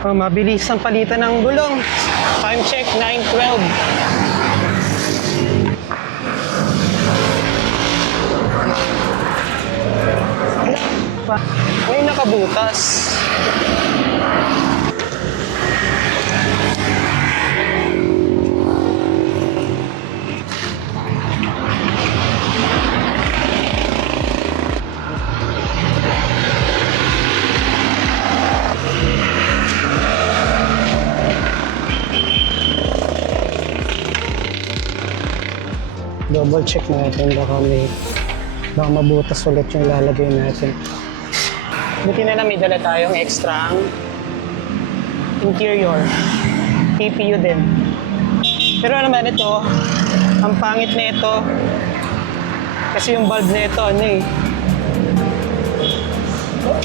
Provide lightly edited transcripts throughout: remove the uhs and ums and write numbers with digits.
Oh, mabilis ang palitan ng gulong. Time check, 9:12. May nakabutas. Double check natin baka mabutas ulit yung lalagay natin. Buti na lang may dala tayong extra interior. TPU din. Pero naman ito, ang pangit na ito, kasi yung bulb na ito,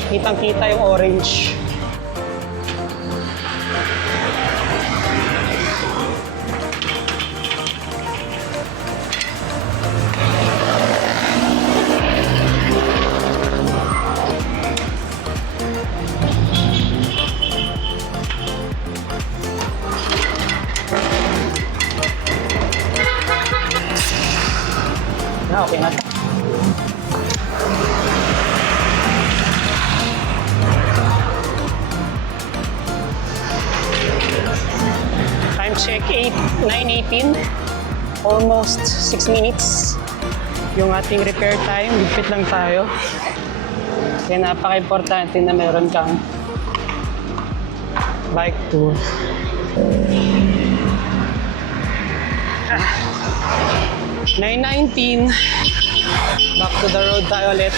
kitang-kita yung orange. Okay na. Time check 9:18. Almost 6 minutes. Yung ating repair time, ligpit lang tayo. Kaya napaka-importante na meron kang bike tool. 9:19. Back to the road tayo ulit.